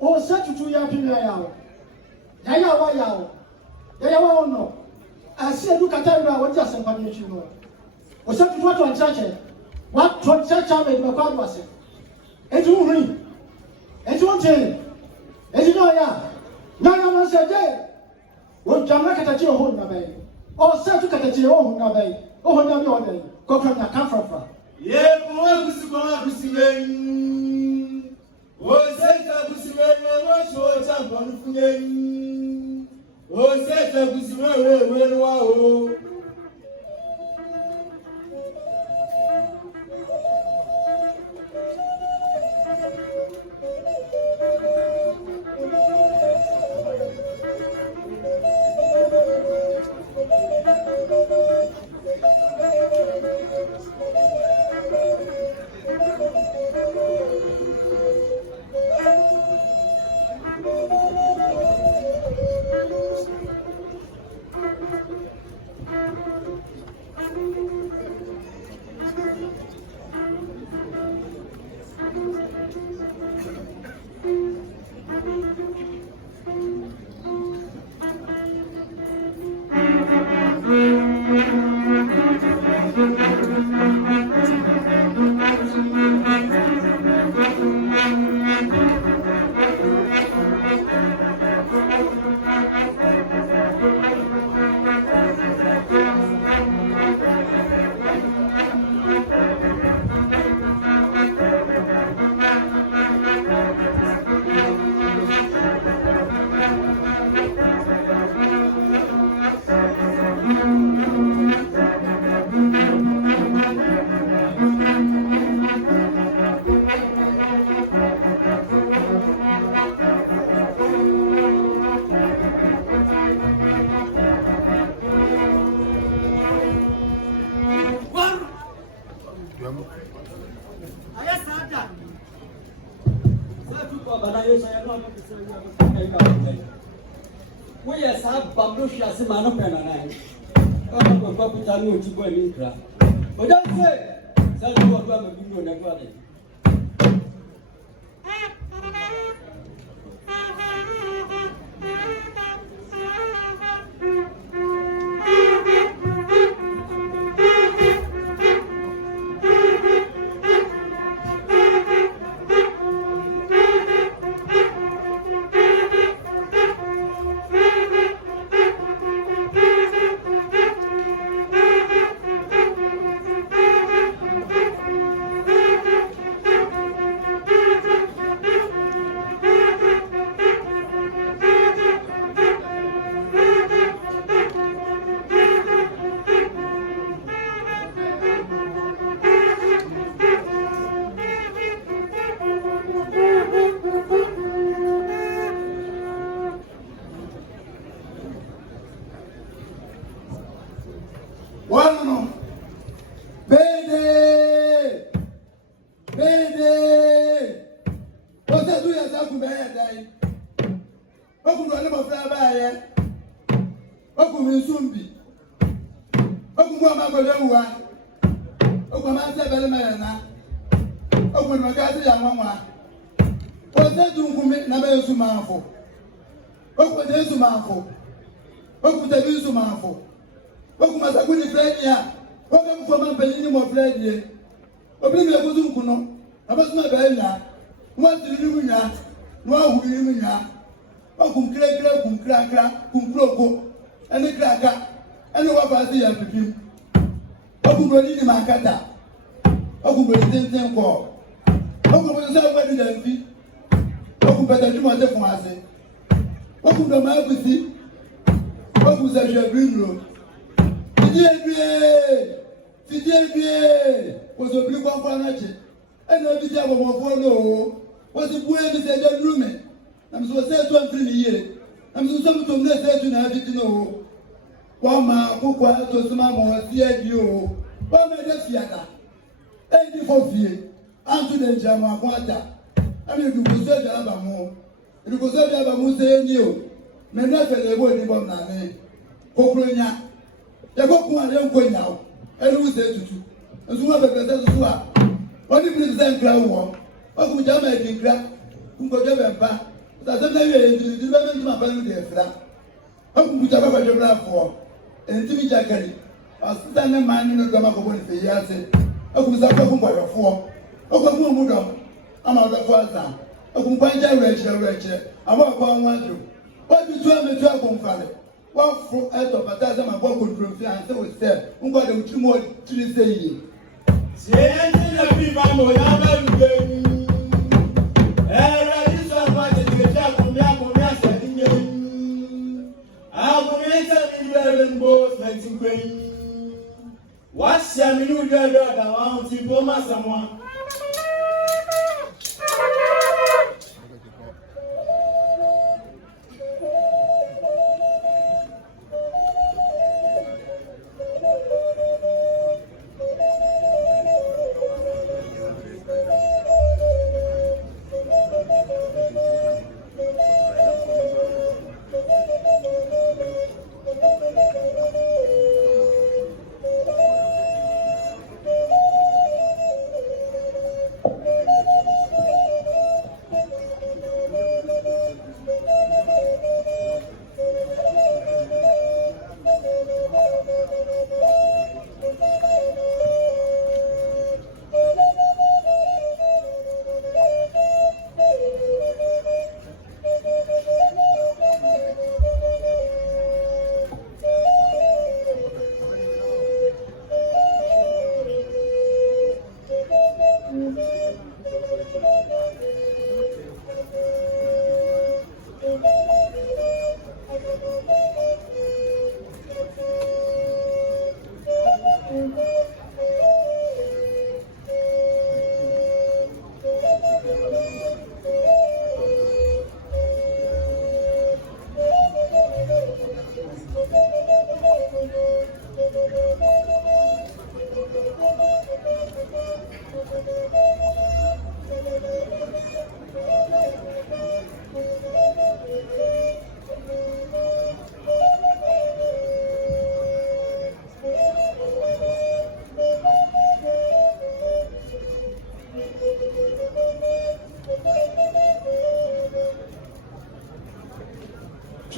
Osei Tutu ya pimia yao. Yaya wa yao. Yaya wa ono. Asi edu katayura wadi asempani chino. Osei Tutu watu anchache. Watu anchache amedimekwa wase. Eti unri. Eti unte. Eti noya. Nana masede. Wojama katachi ohun nabai. Osei Tutu katachi ohun nabai. Ohun nabai odai. Kokra na kafrafa. Ye kwa kusimen. Osei kusimen wa so champion funen. Osei kusimen we wa o. That's a very development of my family. How could we have a job for? And Timmy Jackary, I stand a man in the drama for years. I could have come by a four. I could move on. I'm out of first time. I could find a wretched. I'm not going to do. What you tell me to have one family? What for out of a dozen of what could prove and so it's there. Who got them 2 more to this day? Say, I think I'm what's your new daughter? I want to go my someone.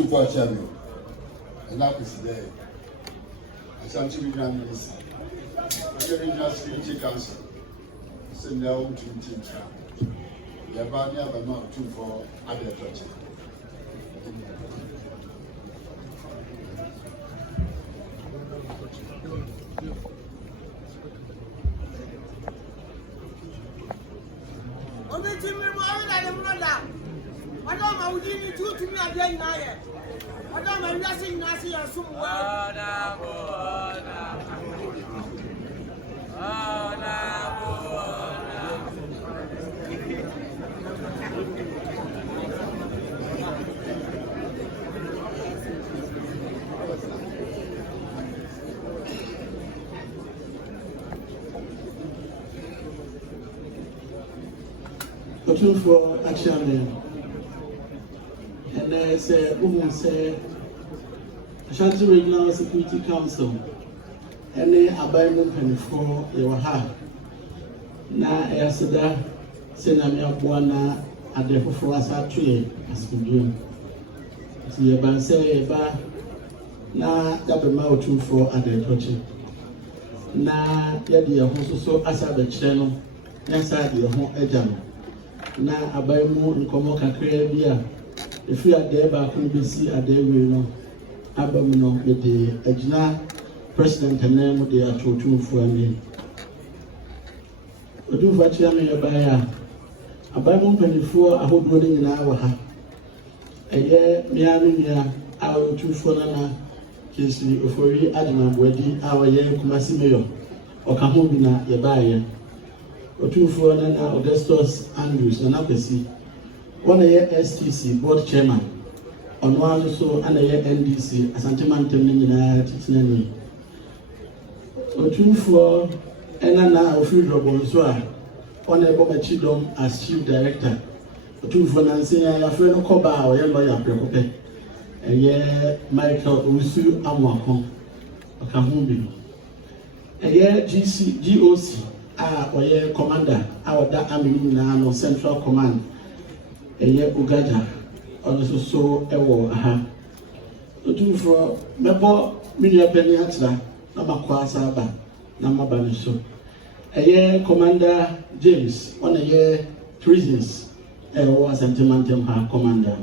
Akwasidae, and Akwasidae, Ashanti Regional Minister, Regional Security Council, Senior Otumfuo, Yabani Otumfuo Osei Tutu II. Otumfuo Osei, and I say, woman say, Ashanti Regional Security Council, and they are by moving for your heart. Na Yasada, Senamia Buana, at the Forestry tree as we do. See a ban say, ba na Gabama Otumfuo Osei Tutu. Na Yadi a Hoso so Asabe Channel, Nasa the home Ejam. Na abaimu nkomo kakra bia efi ade ba ko be si ade we no abamu no de agina president name de Otumfuo ani Otumfuo chia me ba ya abaimu mpanifo ahodo ne nyina wa ha eye mia a Otumfuo na kesi ofori adina boadi a waye kumasi meyo okaho bi na ye ba ye Otumfuo na Augustus Andrews na Akwasi one year STC board chairman ono also ana year NDC Asantehene ni nyina titinani Otumfuo na ofiri robo so a one ebo machidom as chief director Otumfuo na nse ya frɛ no koba a oyɛ lawyer prekope eye Michael Usu Amoakohene akaho bi eye GOC oye commander oda army na no central command eye Ugaja ɔno so ɛwɔ aha Otumfuo mɛbɔ Muylaert penny atra na makɔ asaba na maba no so ɛyɛ Commander James ɔna ɛyɛ prisons ɛwɔ Asantehene ha Commander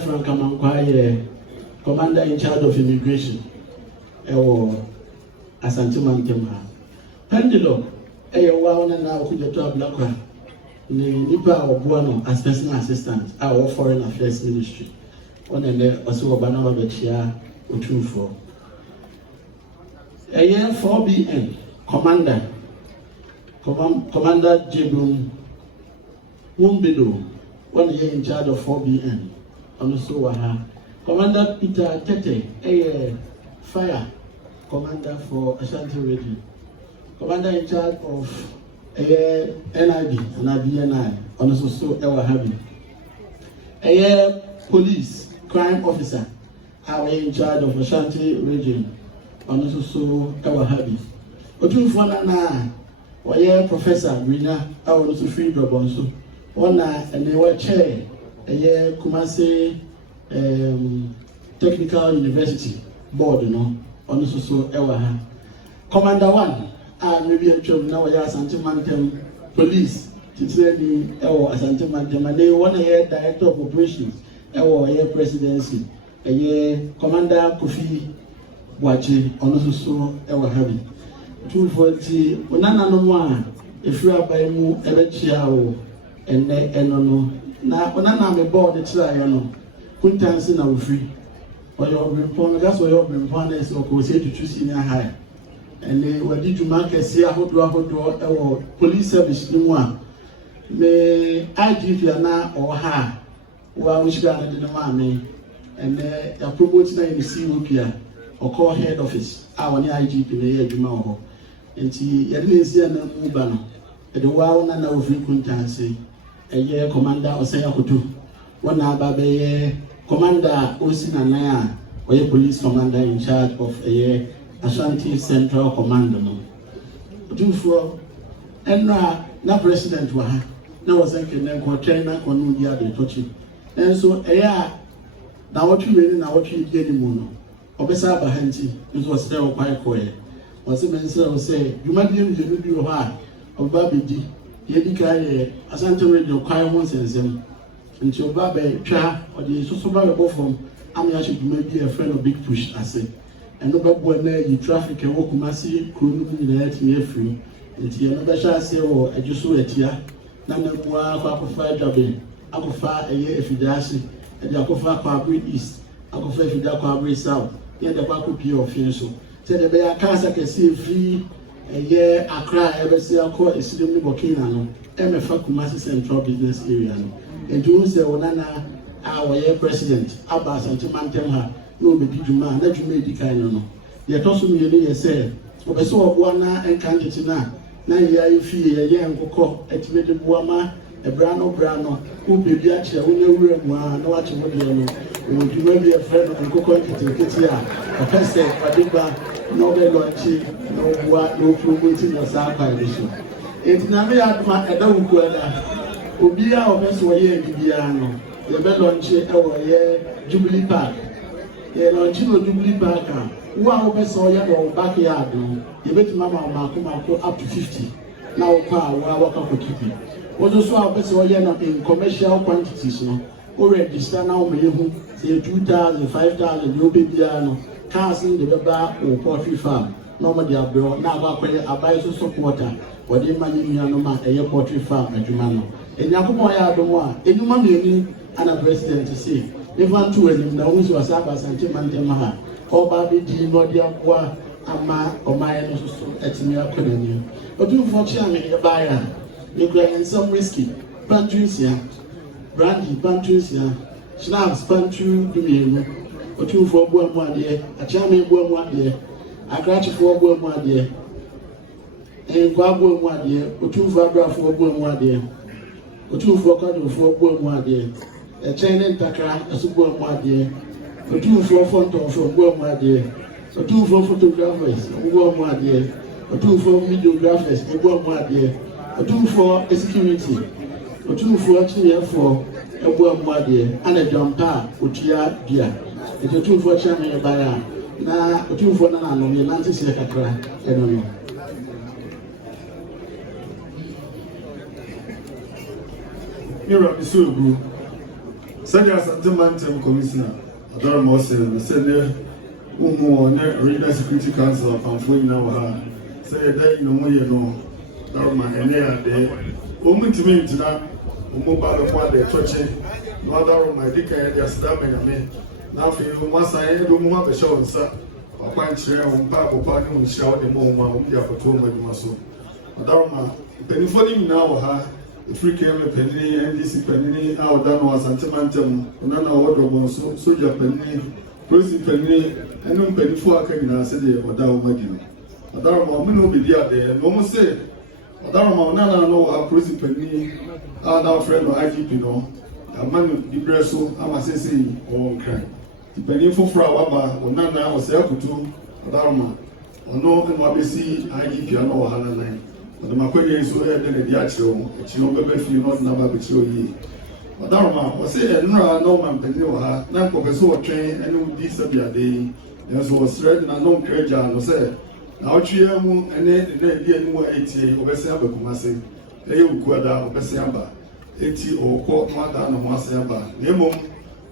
Frank Amankwa yɛ Commander in charge of immigration ɛwɔ Asantehene ha Pendulum ɛyɛ wa ɔna na ɔkɔgyeto ablakwa ne nipa a ɔboa no as personal assistant a foreign affairs ministry ɔna ne ɔsɛ ɔba na ɔbɛkyia Otumfuo ɛyɛ 4BN Commander Jebum Wumbido ɔna yɛ in charge of 4BN ɔno so wɔ ha Commander Peter Tete ɛyɛ fire commander for Ashanti region Commander in charge of NIB and BNI ɔno so ɛwɔ ha bi ɛyɛ police crime officer how in charge of Ashanti region ɔno so ɛwɔ ha bi Otumfuo nana ɔyɛ professor Brina a ɔno so free drop so ɔna ɛne wɔ chair ɛyɛ Kumasi Technical University board no ɔno so ɛwɔ ha Commander 1 maybe a job now Asantehene police titani ɛwɔ Asantehene and they want a director of operations ɛwɔ presidency Commander Kofi Boateng ɔno so ɛwɔ ha bi Otumfuo ti Nananom a efiri aban mu ɛbɛkyia o ɛnɛ ɛno no na onana me board kyerɛ ayɛ no Chieftaincy na ofiri ɔyɛ ɔbɛmpɔn gas ɔyɛ ɔbɛmpɔn na ɛsɛ Otumfuo Osei Tutu senior high and they were did to mark a sea hodo police service no more. May IGP na or ha while we should have the mammy and a promoting in the COP or call head office. Our IGP in the year Jumao. And he didn't see an Mubano at the wow and now frequency a year Commander Osei Tutu. One Ababe Commander Osinanaya or a police commander in charge of a year. Ashanti Central Command no. Otumfuo enra na president wa ha na wosenke na kwotwen na konu dia de tochi. Enso eya na wotwe ni na wotwe die ni mu no. Obesa aba hanti nso wose o kwai koye. Wose mense o se dwumadi ni je bi ho a oba bedi ye di kai Asante radio kwai ho nsensem. Nti oba be twa o de soso ba be bofom am ya hye dwumadi e friend of big push ase. And no bad na traffic and walk Kumasi, Muylaert near free. And here no better say, or I just saw it here. Nananom, Aquafa Jabe, Aquafa a year if you dash it, and the Aquafa Quabri East, Aquafa if you da Quabri South, yet the Bakupi of Finso. Said the Bear Casa can see free a year Accra, ever see a court is still Bokina, MFA Kumasi Central Business Area. And June said, Nana, our year president, Abbas and Timantemha. No be juma na juma di kan no ye to so me ye say obeso oboa na enkanditi na ye ayi fie ye nkokɔ etime de boa ma ebra no wo bebi a kye wo nyawura mu a na wa kye mo de no wo juma bi e fre no nkokɔ kitikiti a opese adegba no be lunchi no boa no promote no sa kwa so etina me aduma eda wo ku ada obi a obeso ye bibia no ye be lunchi e wo ye Jubilee Park. Launching a Jubilee Park, who are over so young or backyard, you bet Mamma up to 50. Now, walk up with keeping. Was also our best in commercial quantities, no, or register now, maybe say 2,000, 5,000, no baby, cars in the bar or poultry farm. Normally, I buy so supporter, or the money no a poultry farm at Jumano. And Yakumoya, the one, any money and a president to say. Even two and the ones who are Sabas and Timantemaha, or Baby G, Nodia, Ama, or my at Timia Colony. But you for Chairman, a buyer, you grant some whiskey, Pantusia, brandy, Pantusia, Schnapps, Pantu, Dumian, or two for one year, a Chairman 1 year, a cratch for 1 year, and Guabo 1 year, or two for Graph for 1 year, or two for Cotton for 1 year. A chain and takra, a super one, a 2 for photo for 1 year, a 2 for photographers, 1 year, a 2 for videographers, 1 year, a 2 for security, Otumfuo Chieftaincy Ebu Mwade and a jumper Utia Dia. It's Otumfuo Chieftaincy Baya. Na Otumfuo Nananom Yelanti Sekakra Enono. Mira Misugu. Send us a Asantehene Commissioner. Otumfuo Osei send the Regional Security Council of Pamphlet now. Say that no more, you know, Darma and they are there. Omuntimin na umobalo kwa de toche no adaro ma dika ya dia sida me na afi nwasa ye do mu abehye wonsa akwa nkyere wo mpa bopa ne nhyira wo de mo ma wo dia foto mo adwuma so adaro ma penifo ni na wo ha Africa me penini NDC penini a oda no Asantehene na na wo do bon so soja penini police penini enu penifo aka nyina se de oda wo madini adaro ma mo no be dia de no mo se Odaroma Nananom a principally our friend or IGP no a man the bresso ama sesi on crime. The penny for Waba or Nana was Kutu Odaroma or no and Wabesi IGP and no Hana line. But the Makway is so head in the Diacho, a Chinobe feel not number between ye. Odaroma was say no man penny nan professor train and this of your day. There was thread and no courage and say. Na otwe mu ene na enu etie obese abakumase eye ukuada obese aba eti okọ mada na mo ase aba na emom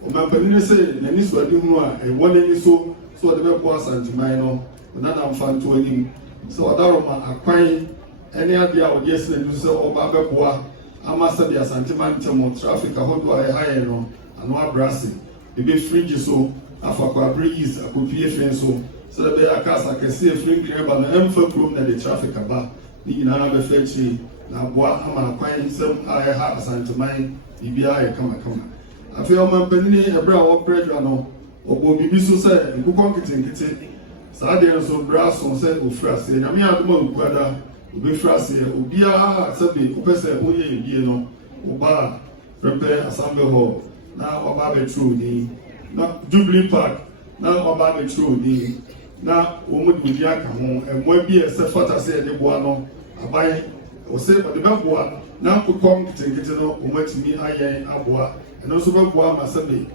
o mampani se na ni so adi hu a e wona ni so de be ko Asantehene no na na mfanto anim so odaro ma akwan ene ade a odi ese nu se oba be boa ama se de Asantehene traffic ahodo a haye no ano abrase e be fridge so afa kwa breeze akopie fen so so that they are cast like a sea free crab and the M4 room that the traffic about. The Nananom fetchy now boa ama quite some I have Asantehene BBI come. I feel my penny a brow pressure no or be so said and cook kitty. Saturday so brass on said of Frassi and I mean at the moment whether be Frassi or be a sabi who pese who ye no Oba prepare Asamoah now Oba true the not Jubilee Park now Oba true the na omo di aka ho emwa bi ese fata se de boa no aban o se o de boa na kokon kitikiti no omo atimi ayen aboa eno so be boa ma se be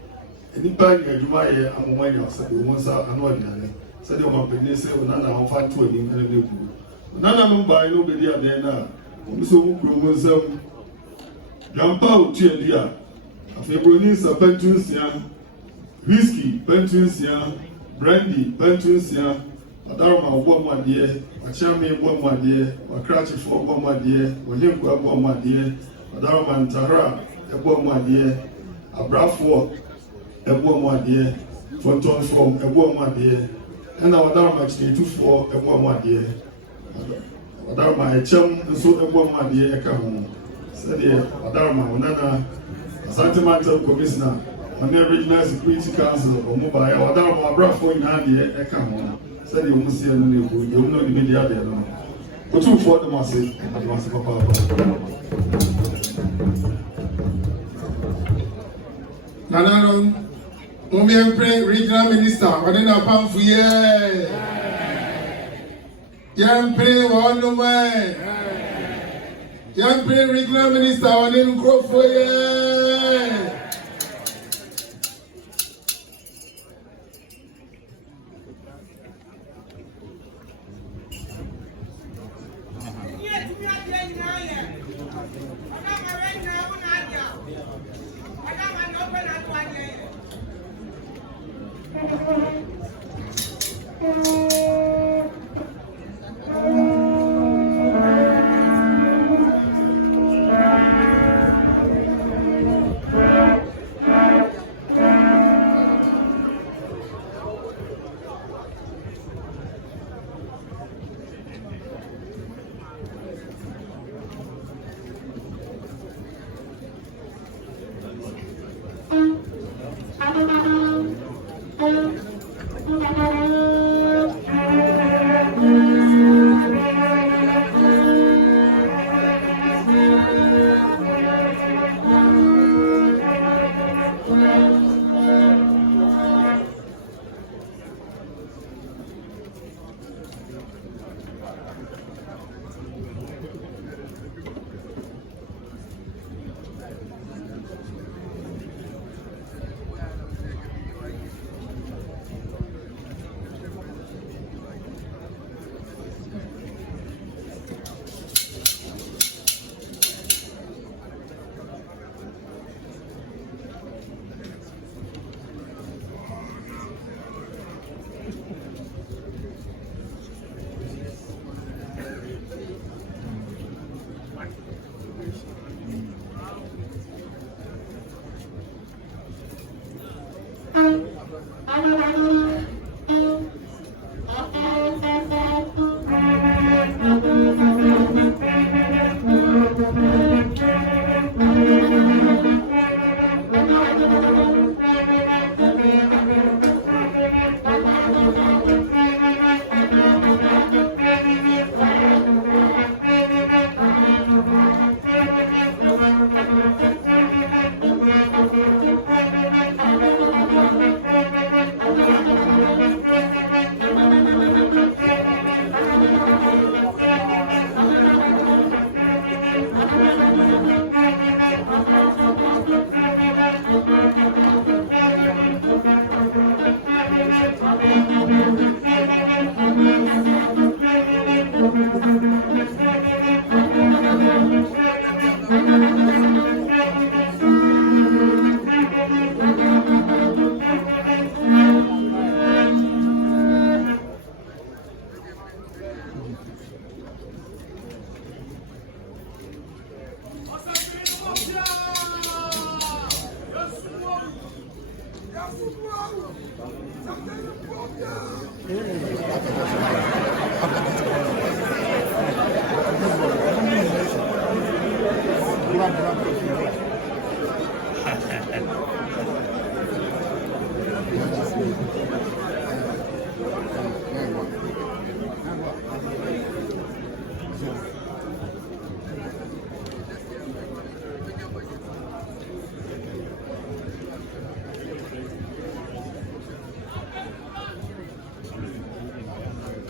enipa ni adwuma ye amoma nya se be omo sa ano adane se de omo peni se o na na ho fa to ani ene ne ku na na no ba no be dia den na omo so mu kuro mo nsam jampa o tu adi a afebroni sa pentunsia whisky pentunsia brandy pentunsia Odaroma obo mwade achame obo mwade wakrachi fo obo mwade wohemku obo mwade Odaroma ntara obo mwade abrafo obo mwade fonton from obo mwade na Odaroma chitufo obo mwade Odaroma echem nso obo mwade eka ho sede Odaroma onana Asantehene Commissioner on the Regional Security Council or mobile or down my brother in India, I come on. Said you must see a new good, you know the media there. Otumfuo the massive, and massive papa. Nananom, Muylaert Regional Minister, what in a pump for ye? Young Pray one way. Young Pray Regional Minister, what in crop for ye?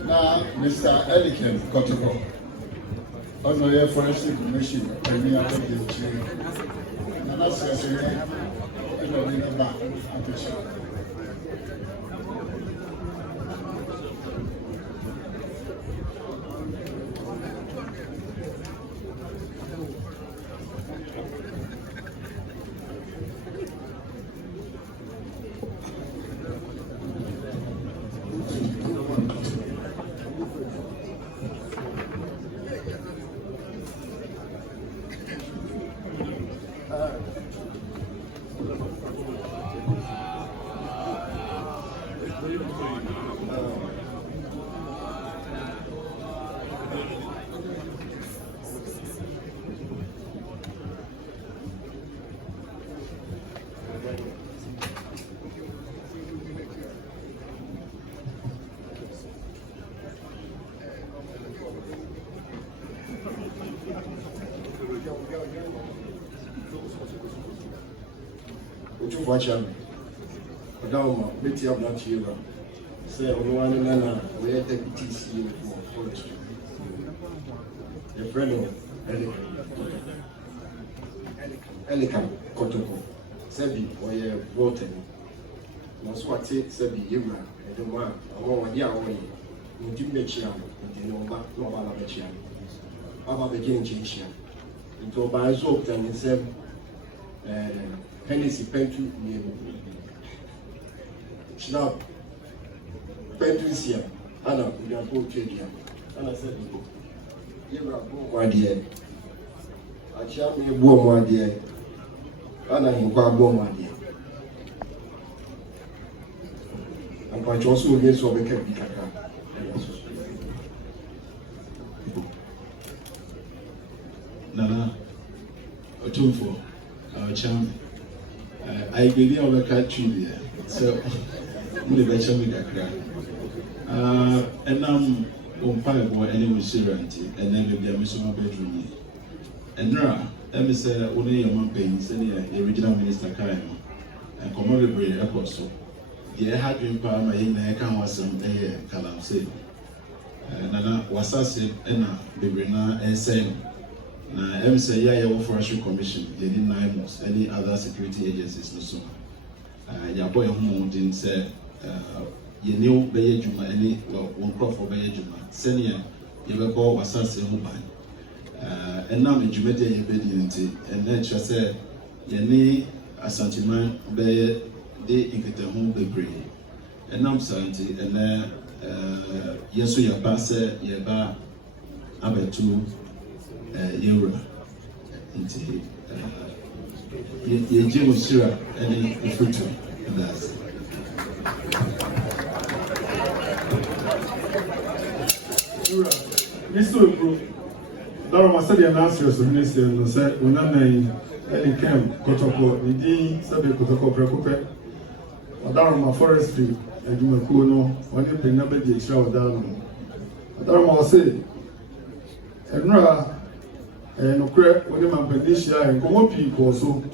Now, Mr. Elikem, Kotoko, on the Forestry Commission, and we are taking the chair. And that's the same, and we're in the back of the chair. Otumfuo Osei Tutu meeting up that year. Say one Nana, we are deputy CEO for Forestry. A friend of Elikem Kotoko. Sebi or a Boateng. Maswati Sebi Yima, and the one, one year away. In Jimmechiam, in the Nobala Mechiam. About beginning change here. Into a Bazo and said, Hennessy Pentu near Snap Pentusia, Anna, we are both changing. And I said, you are born, my dear. I shall be born, my dear. Anna, you are born, my dear. And quite also against what we can be Kaka. Nana, Otumfuo, our champion. I believe I will catch you there. So, I'm going to be and I'm on fire boy anyway, Serenity, and then maybe I'm missing my bedroom. And now, let me say, only your mom pains, and the original minister Kaimo, and commodity apostle. The had been power my in the account was some day, Kalam said. Nana was said, and Bibrina and saying. I'm saying, yeah, Forestry Commission, you need 9 months, any other security agencies, no so. Your boy home didn't say, you knew Bayajuma, any one crop for Bayajuma. Senior, you were born was such a mobile. And now in Jumete, you bed and then she said, you need Asantehene, Bay, they include the home degree. And I'm Santi, and then, yes, your passer, your bar, Abetu. Euro into the Jim Sira and the fruit. Mr. Bro, Dara said the announcers of Minister and said, Unana Elikem, Kotoko, Nidi, Sabi Kotoko, Precope, Dara Forestry, and Jumakuno, when you bring number the shower down. Dara say, and Ra, and Okre, when you man Benisha, and come up people so.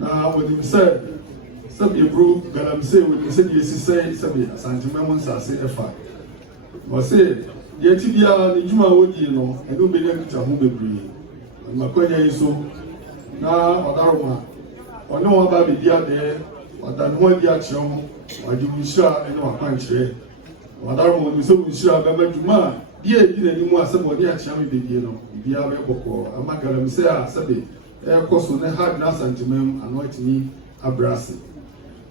Now, when you said, Sabi Bro, Galam say, when you said, yes, he say, Sabi, Asantehene, say, F5. Was say, yet if you are the Juma would you know, and don't be able to whom agree. And Makoya is so now, Odarma, or no about the dear there, or than one the action, or you will share in our country. Odarma, we so we share Baba Juma, dear, you anymore, somebody at Chami begin, the Abbey Boko, a Magalam say, Sabi, air cost on a hard Asantehene, anointing me a brassy.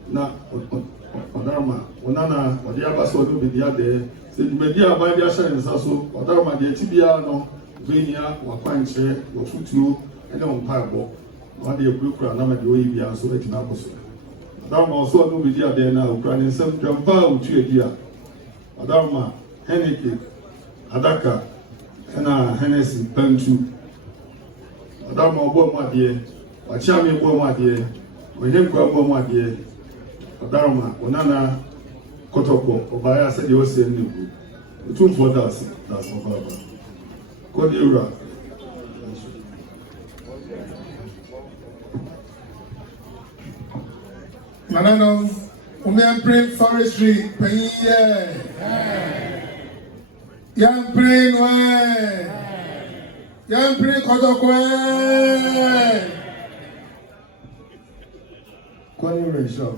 Now, Odarma, Onana, or the Abaso will be the other. The media by the Ashanti also, or Dharma, the Tibia, no, Venia, or Quanche, or Futu, and on Pabo, or the Blue Crown, and the Oibia, so that in Apostle. Dharma also no media there now, Ukrainian some Jamba, which you dear. Dharma, Henneke, Adaka, and Hennessy, Pentu. Dharma, Boma dear, or Chami Boma dear, or Yemko Boma dear, Dharma, Onana. Kotoko, Obaya said you was saying you. Otumfuo that's my father. Code Ura. Nananom, Muylaert Forestry, Manhyia. Yamprin way. Yamprin Kotoko. Code Ura, sure.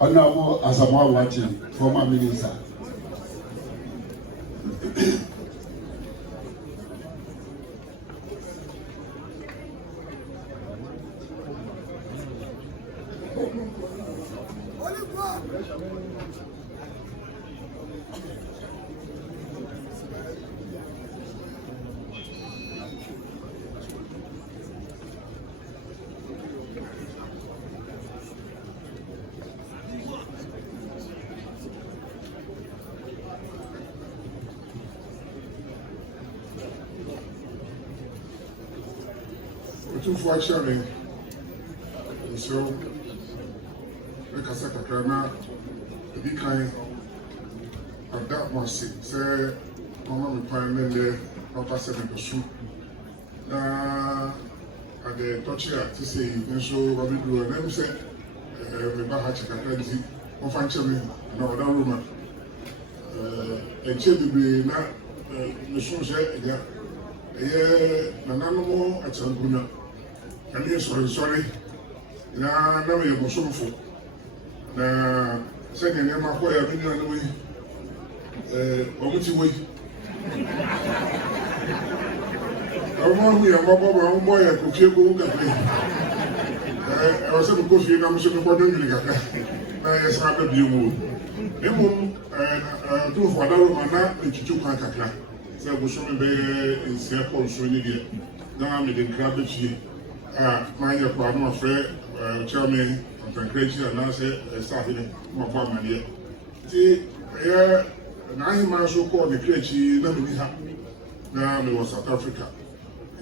Honorable Asamoah, former minister. Otumfuo Osei, so we can say that now the kind of that must say, Mama, we find them Papa said in the shoe. Now, at the touch here to say, so what we do, and then we say, we back at Chieftaincy, we find Chemi, no other woman. And Chemi be not the shoe say, yeah, Nananom at Asantehe. And yes, sorry. Now, now we are so full. Now, second, I'm not quite a million away. Way. I want me a mobile boy, I could check who can play. I was able to go see I'm sitting for doing it. Now, yes, I have you move. Emo, do for that woman, not into 2 can't. So, we should be in Seattle, so you get. Now, I'm in Crabbe. Manhyia kwa no afre chairman of the creation and now say Asantehene mo fa Manhyia ti na hima so ko the creation na me ha na me was South Africa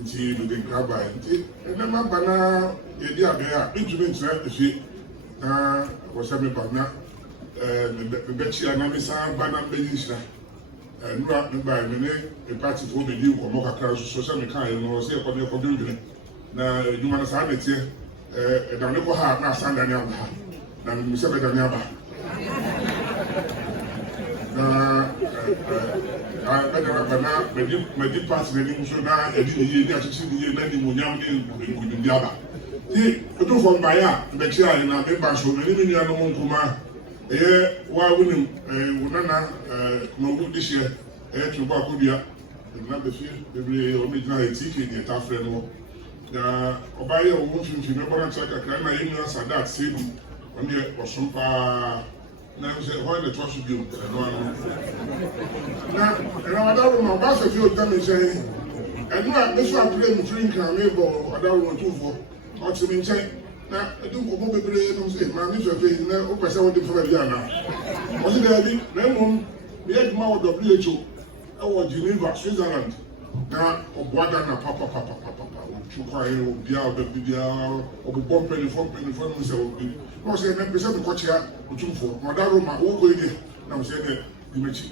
nti do den grab by nti na ma bana e dia be a instrument na efi na was me bana me bechi na me sa bana be yisha nura me ba me ne e party for be di ko mo kakra so so me kan no say ko be na edwuma na saa netie da ne ko ha na Asantehene aba na me se be da ne aba na be na me di pass ne ni so na edi ne ye ni achichi ni ye na ni munyam ni ngudum aba ti Otumfuo mbaya be chia na me ba so me ni nua no nkuma Why wouldn't Nana no this year? To Bakudia, and not the fear, every original ticket in a friend. Obaya won't you remember and check a crime? I even answer that same on the or some now say why the trust you now I don't know about a few times saying I know this one play drink and maybe I don't want to for or to be saying. Now, I don't go to the say, man, if you're paying now, I say what the for now. Was it there? Then, we had more WHO, our Geneva, Switzerland. Now, Obuada, papa, Chukai, Bia, or bomb penny from so. I say, then, present the coach here, Otumfuo, Madame, my own lady. Now, say that you may see,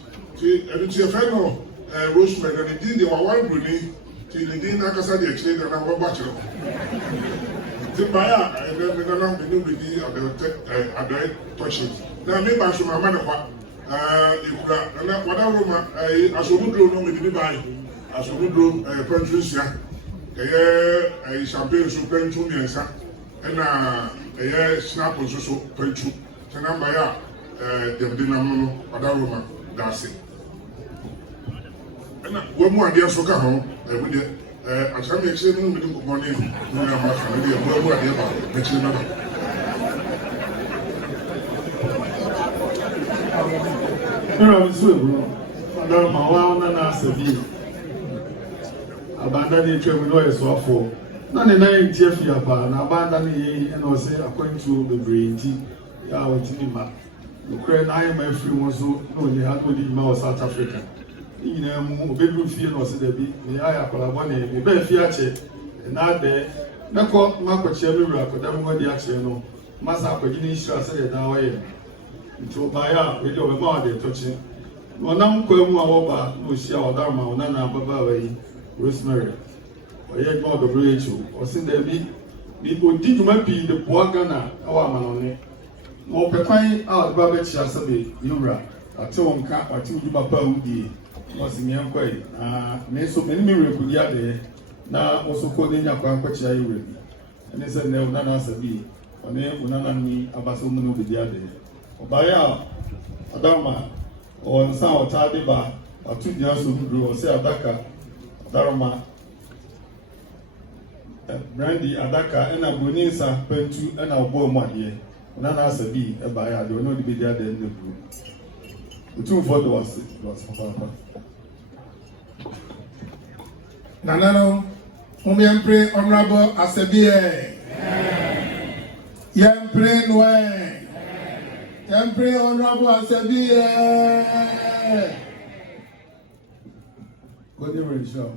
and it's a fellow, Rosemary, and indeed, they were one Bruni, till the dinner, Casadi, exchange, and our bachelor. Baya, and then Nananom, the new lady at the touching. Now, maybe I should my man, whatever I should no me buy. I should do a Patricia, a champagne soup, pen to me, and a snap on so pen to. Tanambaya, the Dinamo, Adaroma, that's it. And one more dear so come home, I shall make sure you don't go in. No, I'm not familiar with what they are. Make sure never. I'm so good. I'm severe. Abandon the terminal is awful. None in 90th year, and abandon ye and was according to the brain tea. I want to be mad. Ukraine, I am every one so only had with him South Africa. In a bedroom field or said, the eye one, the best fiache, and not there. Nako, Marco Cherry Rock, or the action, Massa Pagini said, now I am. To buy up with your body touching. Manam Koma, no shell, Dharma, Nana, Baba, Rosemary, or yet more the Rachel, or send there be. People did not be the Boagana, our man. More Pepine out Babet Shasabi, Yura, a tone cap, or 2 Papa. Was in young way. So many miracles there. Now also calling your conquest. And they said, no, Nana Sabi, or Nana Abasomo with the other. Obaya, Adama, or Sao Tadiba, or 2 years of Drew, or say Adaka, Darama, Brandy, Adaka, and a Bunisa, Pentu, and our boy Manhyia. Nana Sabi, a buyer, they will not be there in the group. Otumfuo was Papa. Nananom, Yempre Honorable Asebie. Yempre Noe. Yempre Honorable Asebie. Good evening, show.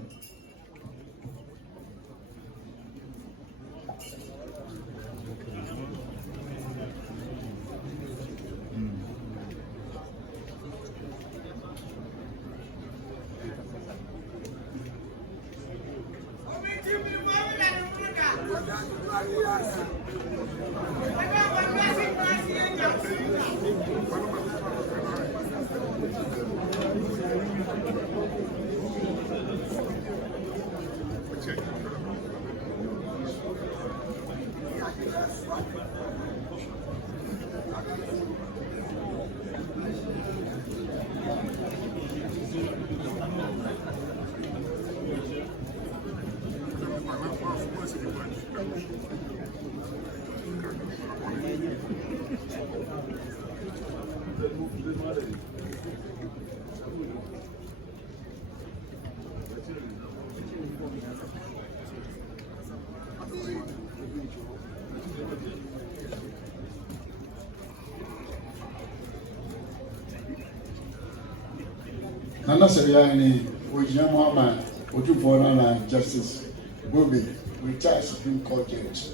Nana Seriani, original Mama, Otumfuo Justice, Bobe, retired Supreme Court judge.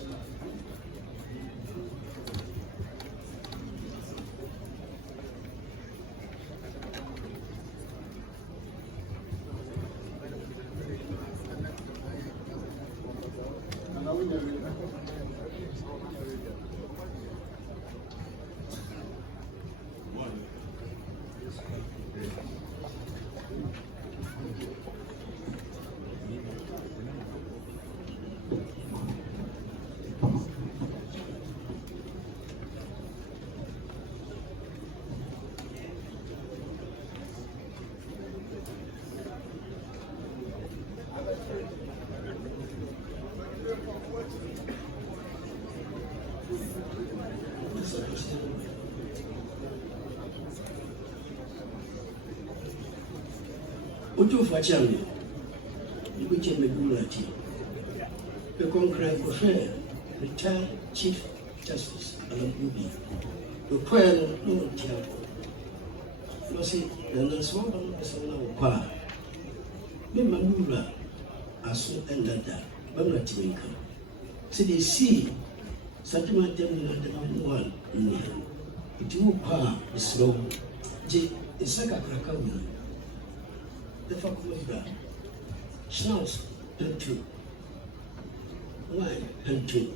Otumfuo Osei, you could change the Muylaert. The concurrent affair, retired Chief Justice Alabubi. The prayer no temple. No see, and the small one is a little pa. Me manura as so ended that, but not to make. So they see Satima Nananom one in the hand. It will pa is slow. J is like a crackawi. The fuck was that? Schnauze and two. Why and two?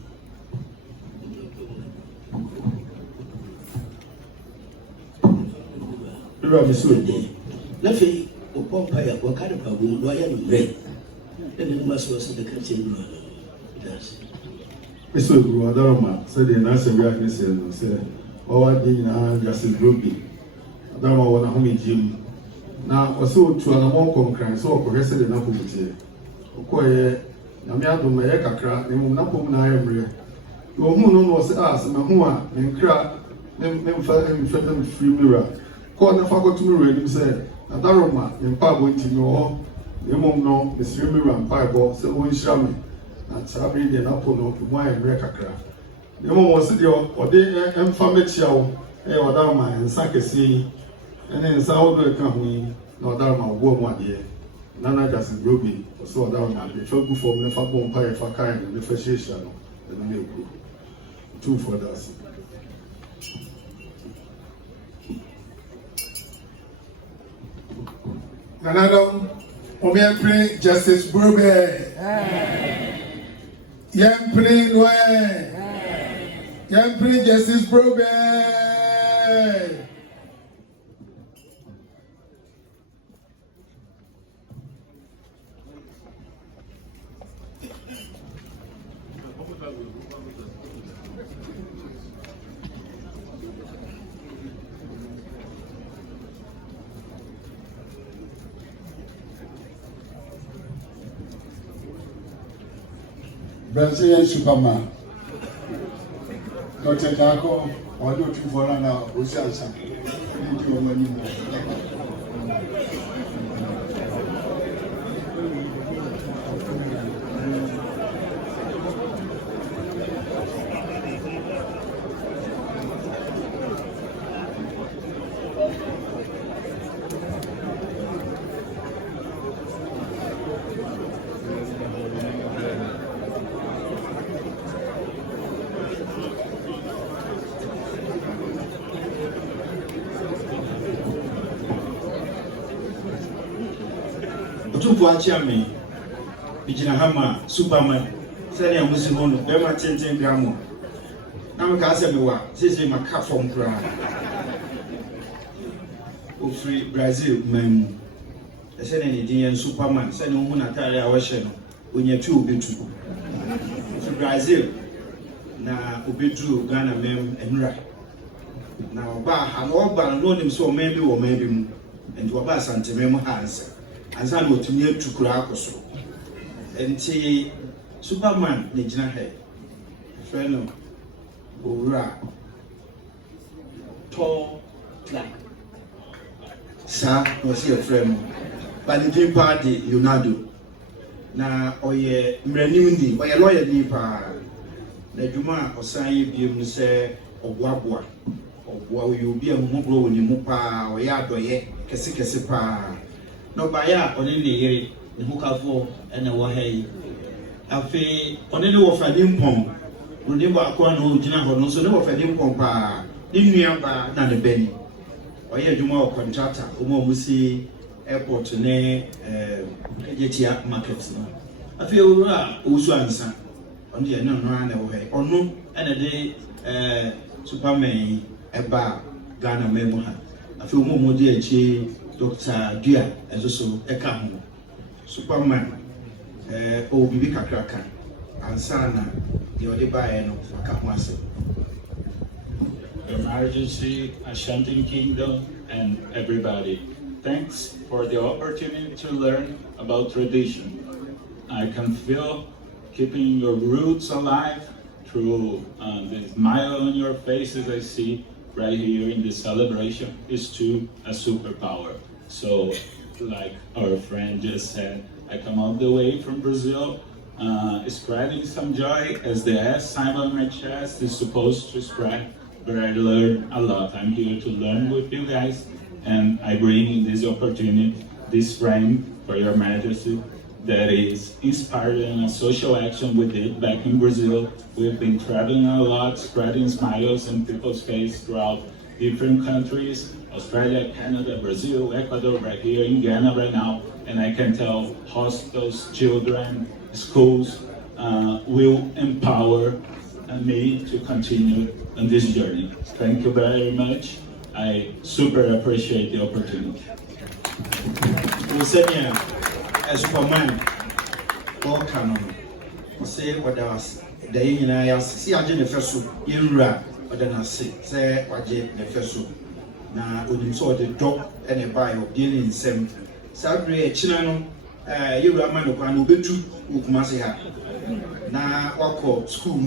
Nothing, or Pompire, or Carapa, who I am red. Then it must was the catching brother. Mr. Adama said the answer we are said, "Oh, I didn't Justice Ruby. Adama won a homage gym. Now, also to an Amoakohene crime, so cohesive enough with it. Okoye, Namiado Mayaka, and Napom Naemre. Your moon was asked, Mahua, and crack, then fell him free mirror. Called the fagot to mirror and said, Adaroma, and Pabo into no, the mom no, the free mirror and pieball, so we shall me. And Sabri the Napo no, wine recacra. The mom was the or they infamous show, Adama and Sakesi, and then South Company, no Dharma, one year. Nana Justice Ruby, or so Dharma, the trouble for the Fabon Pie for kind, the first channel, and the milk. Two for us. Nananom, Omiapre Justice Brube. Yampre Noe. Yampre Justice Brube. Brazilian Superman. Kotoko, or do to for an hour, Usansa. Otumfuo Osei Bijina Hama Superman sani a musi hono bema tenten gramo na me ka se me wa sese maka fom kra ofri Brazil man sani ni din Superman sani hu na tare a wahye no onya tu obetu ofri Brazil na obetu Ghana mem enra na oba ha no oba no nim so o man bi wo man bi mu enti oba Asantehene mu hansa ansa no tumi atukura akoso enti Superman ne gina he freno owura tall black sa no see a friend Valentine party Leonardo na oye mranim ndi oye lawyer ni pa na dwuma osan ye biem no se oboaboa oye obi ahumobro woni mu pa oye adoye kese pa no baya oni ne yere ne hukafo ene wo hai afi oni ne wo fadi mpom oni ba kwa no gina ho no so ne wo fadi mpom pa ne nua ba na ne bani oye adwuma o contractor o mo musi airport ne kejetia market no afi owura osu ansa oni ene no na wo hai ono ene de Superman eba Ghana memu ha afi o mo de achi Dr. Dia ezoso eka ho Superman o bibi kakraka ansana the ode bae no aka ho ase Your Majesty, Ashanti Kingdom, and everybody, thanks for the opportunity to learn about tradition. I can feel keeping your roots alive through the smile on your faces I see right here in this celebration is too a superpower. So like our friend just said. I come all the way from Brazil, spreading some joy as the S sign on my chest is supposed to spread, but I learn a lot. I'm here to learn with you guys, and I bring in this opportunity, this frame for your Majesty that is inspired in a social action we did back in Brazil. We've been traveling a lot, spreading smiles in people's faces throughout different countries, Australia, Canada, Brazil, Ecuador, right here in Ghana right now. And I can tell hospitals, children, schools will empower me to continue on this journey. Thank you very much. I super appreciate the opportunity. Superman, all canon. Say what else? The United see I did the first in Ra, but then I say what did the first. Now, when saw the dog and a buy of dealing in some Sabre, Chinano, you were a man of one who betu Ukumasiha. Now, walk school,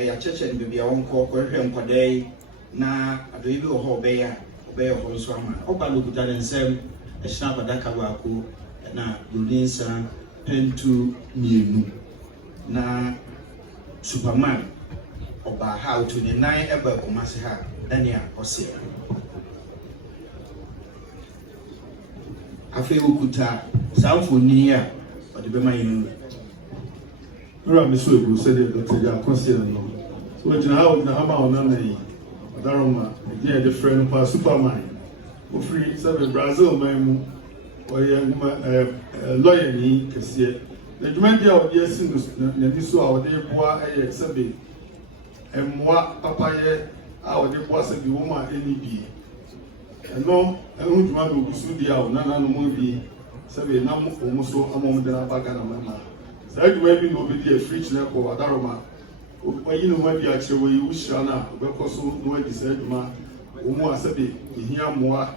your church and baby, our own call, him per day. Now, I do you obey a whole summer. Opa look at and say, a snap at Dakawaku. Na Lunisa Pentu Nienu na Superman Oba how to the 9 ever Kumasiha Dania Osei. Afe Ukuta Samfonia or the Bema Inu. Misu said that the Akwasidae no. So when how na hama onana Daroma, again the friend pa Superman. O free seven Brazil man. Lawyer ni kesiye. The Jumandia of the Sinus, Naniso, our dear boy, I exhibit, and moi, Papa, our dear boss, and the woman, NEB. And no, I won't want to pursue the hour, Nananom movie, Sabi, Nam, almost among the Abagana Mama. So I do maybe no be a free channel for Adaroma. When you know what the actual way you shall now, because no one decided, Ma, Umo Sabi, here more.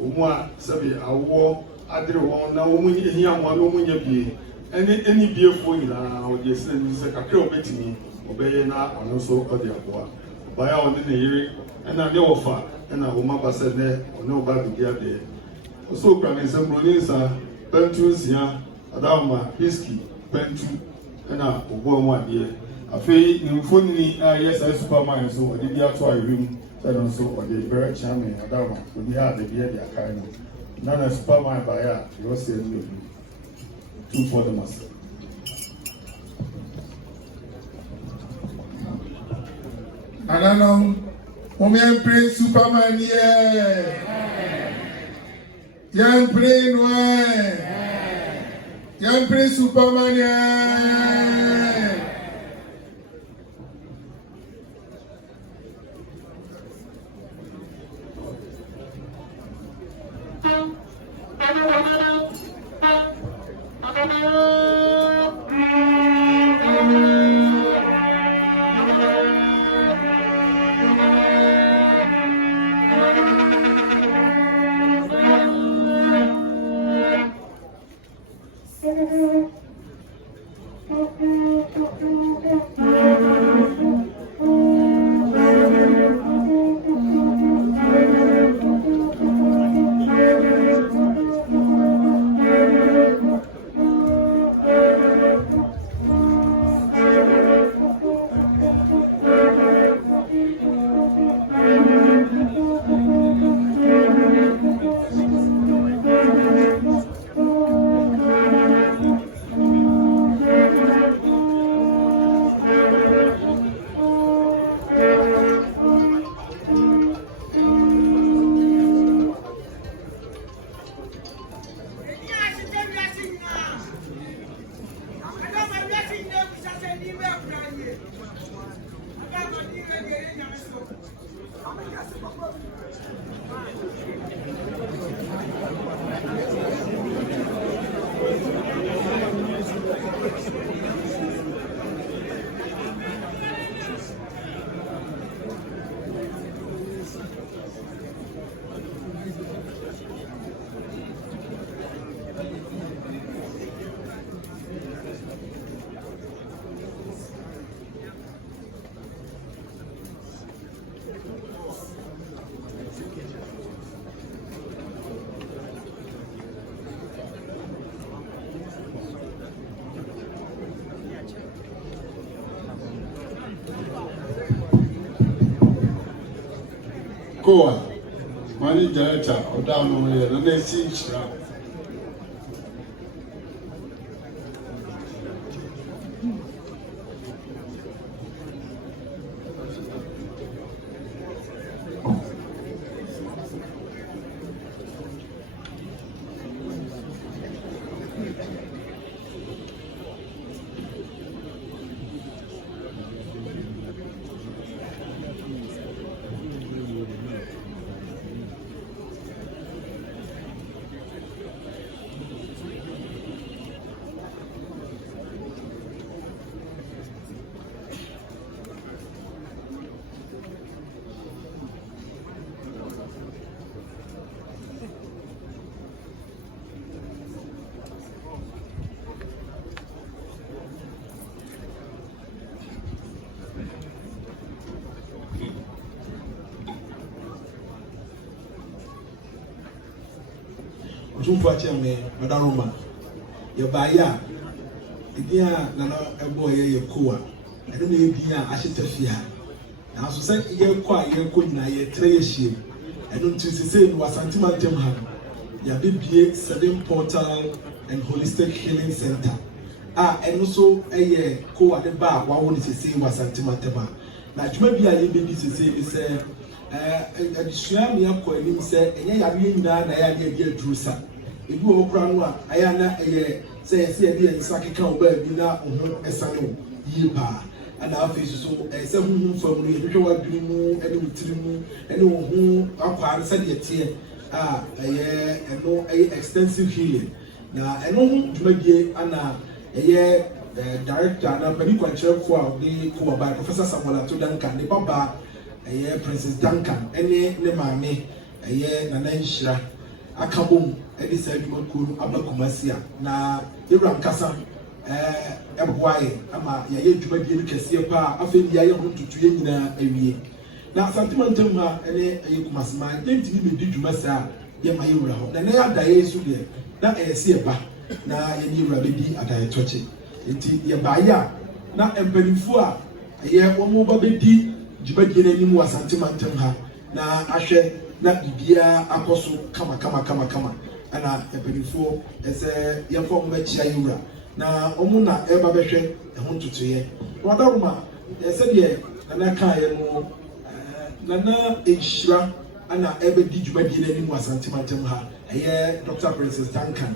Umwa sabi awo adire won na wo munye hia mo na wo munye bie any bie fo nyina o je se kakra obetimi obeye na ono so odi aboa baya on ne yire na ne wofa na wo maba se ne ono ba bi bia be so kra me nsembro ni nsa pentu nsia adama whisky pentu na obo mo ade afei ni mfoni yes I Superman so odi bia to ayim. And so, or the very charming Adama, we have the beer, the kind of Nana Superman by her, you say, 2 for the master. Nananom, woman pray Superman, yeah. Young pray noir. Young pray Superman, yeah. Koa, Managing Director, or down over here, and they see Shroud. Otumfuo Osei Madaroma ye baya ebia na na ebo ye koa eno na ebia ahyetafia na so se ye kwa ye ko nyina ye tre ye hie eno ntisese no Asantehene ha ya bebie 7 portal and holistic healing center eno so eye koa de ba wa wo ni sese wa Asantehene ha na adwuma bia ye bebi sese bi se adisua mi akọ anim se enye yabe nyina na ya de adrusa ebi wo kura no a aya na eye se e bi ensa keka oba bi na oho esane yi pa ana afi so se huhu fam no yehwe wa dwene mu ene wutiri mu ene oho akwa se de tie eye eno extensive healing na eno hu dwumadie ana eye director na pani kwankyerefo a de ko ba Professor Samuel Duncan de baba eye Princess Duncan ene ne maame eye Nananom akabom edi sa adwuma kuo abakumasia na ewram kasa eboaye ama ya ye adwuma die no kese pa afa dia ye hontutu ye nyina awie na Asantehene ha ene eye kumasema dentimi be di dwuma sa ye ma ye wura ho na ya da ye su de na ese eba na ye ni wura be di adaye toche enti ye ba ya na empanifo a ye omo ba be di dwuma die na nimu Asantehene ha na ahwe na bibia akoso kama ana ebelifo ese yefo machia yura na omu na eba behwe ehun tutuye wadaruma ese de na kaye no na ehira ana ebe di djubadi na ni mu Asantehene ha eye Dr. Princess Duncan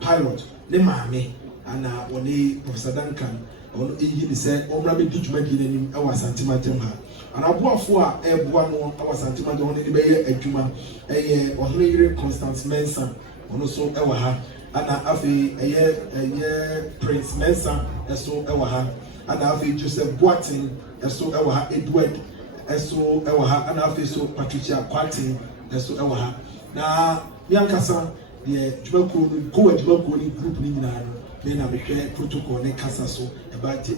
pilot ne maame ana woni Professor Duncan on eyi ni se omra be di djubadi na ni e Asantehene ha ana boafo a eboa no Asantehene ho ne be ye adwuma eye ohne yire Constance Mensa ono so ewa ha ana afi eye Prince Mensa eso ewa ha ana afi Joseph Boateng eso ewa ha Edward eso ewa ha ana afi so Patricia Kwatin eso ewa ha na miankasa ye djubako ni group ni nyina no na behwe protocol ne kasa so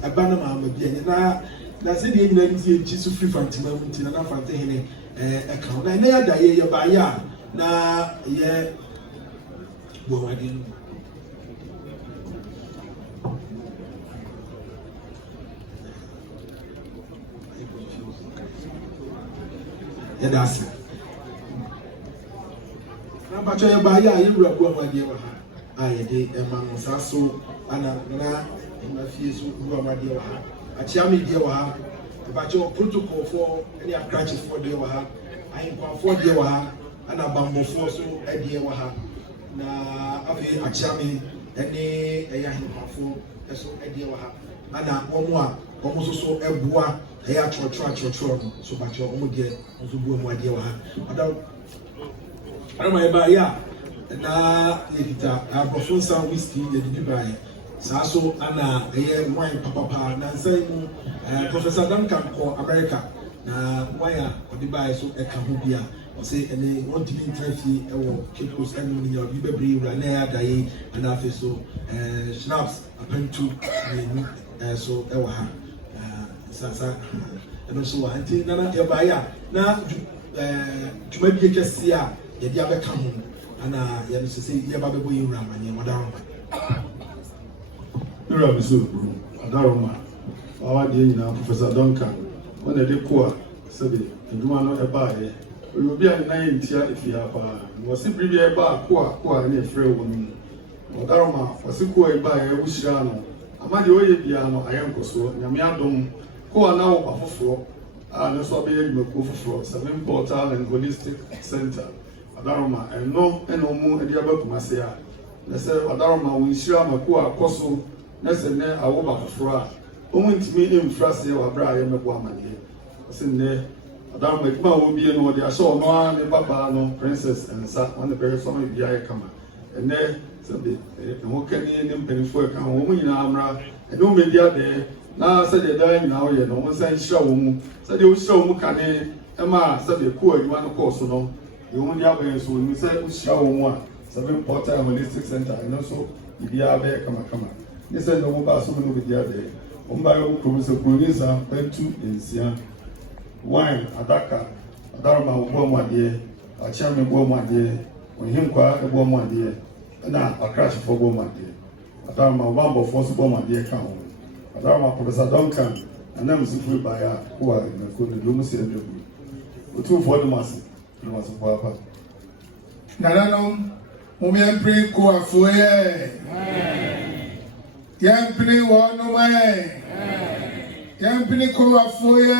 eba na ma bia na se de nyina ni se chi so free fantima munti na Asantehene account na ya da ye ba ya na ye bo wadin ya da sa na ba cho ye ba ya ye wura bo wadin wa ha aye de ma nsa so ana na fie so wura wadin wa ha achiami de wa ha ba cho protocol for any crutches for de wa ha ayin kwa de wa ha ana bambofo so de wa ha na afi achiami ene eya hinkwafo eso de wa ha ana omo so eboa eya trotro so ba cho omo de so bu omo de wa ha ada ama e ba ya na yekita abofo sa whiskey de di bai sa so ana eye wine papa na nsai mu Professor Duncan ko America na wire odibai so e ka ho bia o say ene want to be trafi e wo kekos enu ni obi bebre wura na ya dai ana afi so schnapps apentu ni so e wa ha sa eno so wa anti na e ba ya na djuma bi kese a ye dia be ka ho ana ye no say ye ba be boyi wura manye modaro Mira so Adaroma our dear Professor Duncan when they ko a sabi nduma no e ba ye will be a 90 if you have was simply a bar, Qua, and a frail woman. Odaroma, was a quay by a Wushano. Amadio Piano, I am Coso, Yamiadum, Qua now of floor, and also be able to go for 7 portal and holistic center. Odaroma, and no more and the other Masia. Let's say Odaroma, we share Makua, Coso, let's say, I will for only to me in Frassi or Brian McWaman here. What's in there? Adam McMahon will be in order. I saw no one, Papa, no princess, and sat on the very summer behind come. And there, somebody, and what can you penny for a woman in Amra, and no media there. Now, said they're dying now, you know, one said show, said you show Mukane, Emma, said the poor, you want to course, no. You only have a so we said show one, 7 portal holistic center, and also, if you are there, come. They said no more so many with the other. Umbayo Province Producer, Pentu in Sia, Wine, Adaka, Adarma, Bomwadie, a chairman Bomwadie, when him quiet a Bomwadie, and now a crash for Bomwadie. Adarma, Wambo Force Bomwadie count. Adarma, Professor Duncan, and them simply by a who are in the good Lucy and Jubu. Otumfuo Osei Tutu II. Nananom, Mumian Pre Koafoye. Yampini wano mai, yampini kowa foye.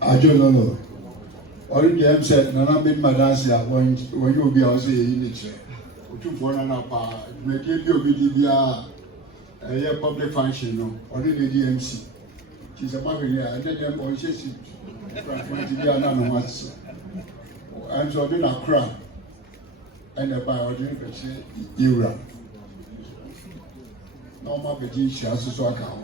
I don't know. Already I'm said, Nana made my dance when you will be also in it. Otumfuo Nana, make you be a public function, no, already the MC. She's a mother here, and then I'm always saying, I'm so doing a crowd, and the biological era. No more between she has to swag out.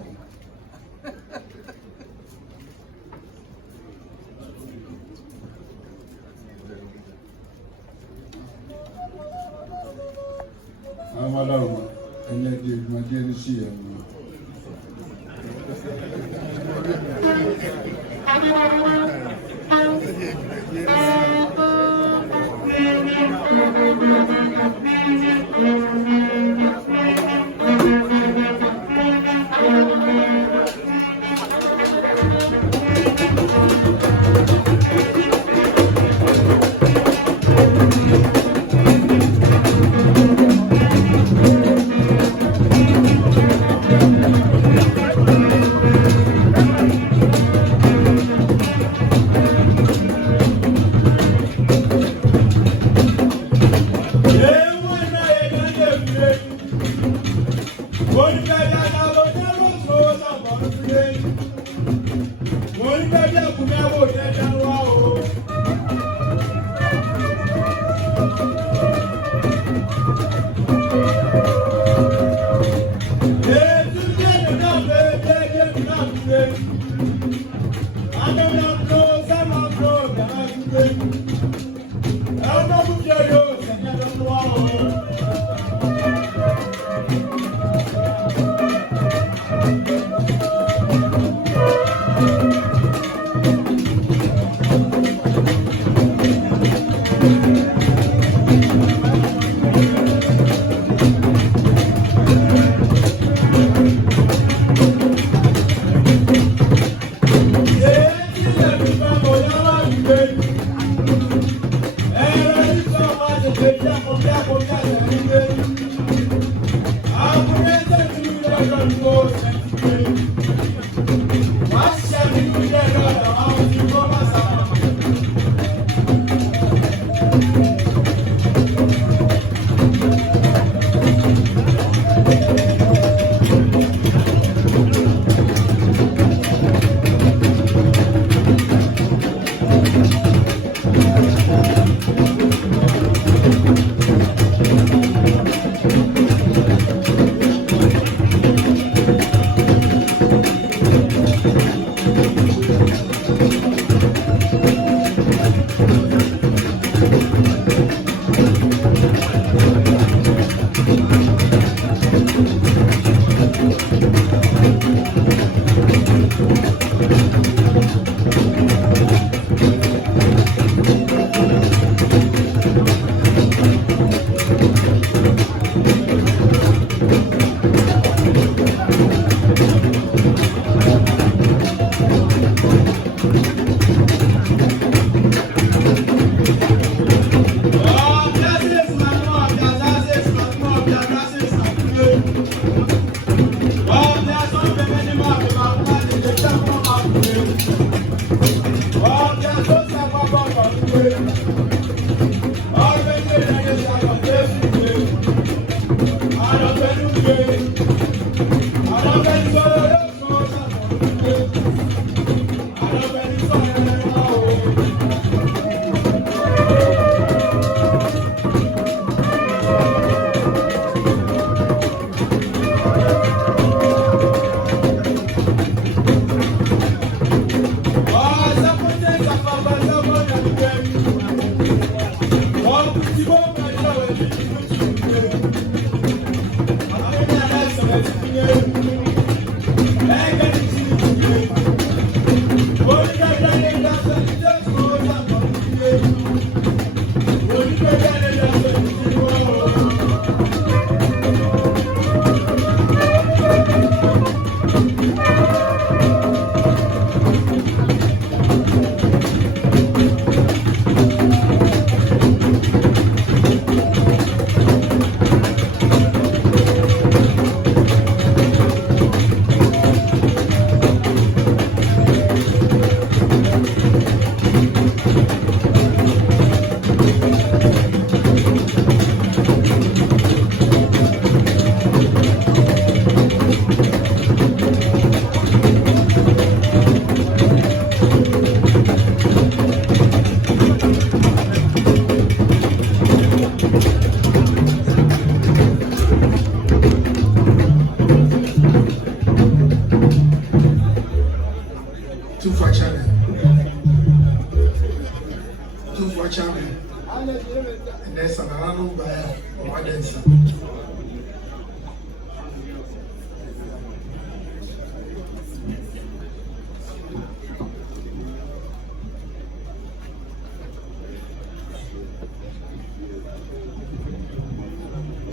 Amoakohene, and let the Majesty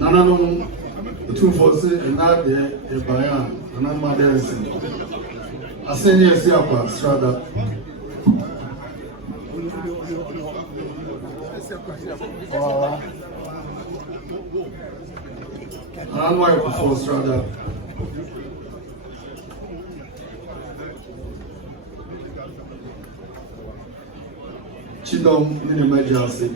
Nananom, Otumfuo Osei and Bayan, and Majesty. Asantehene Akwasidae. Forestry. Chidom in Majesty,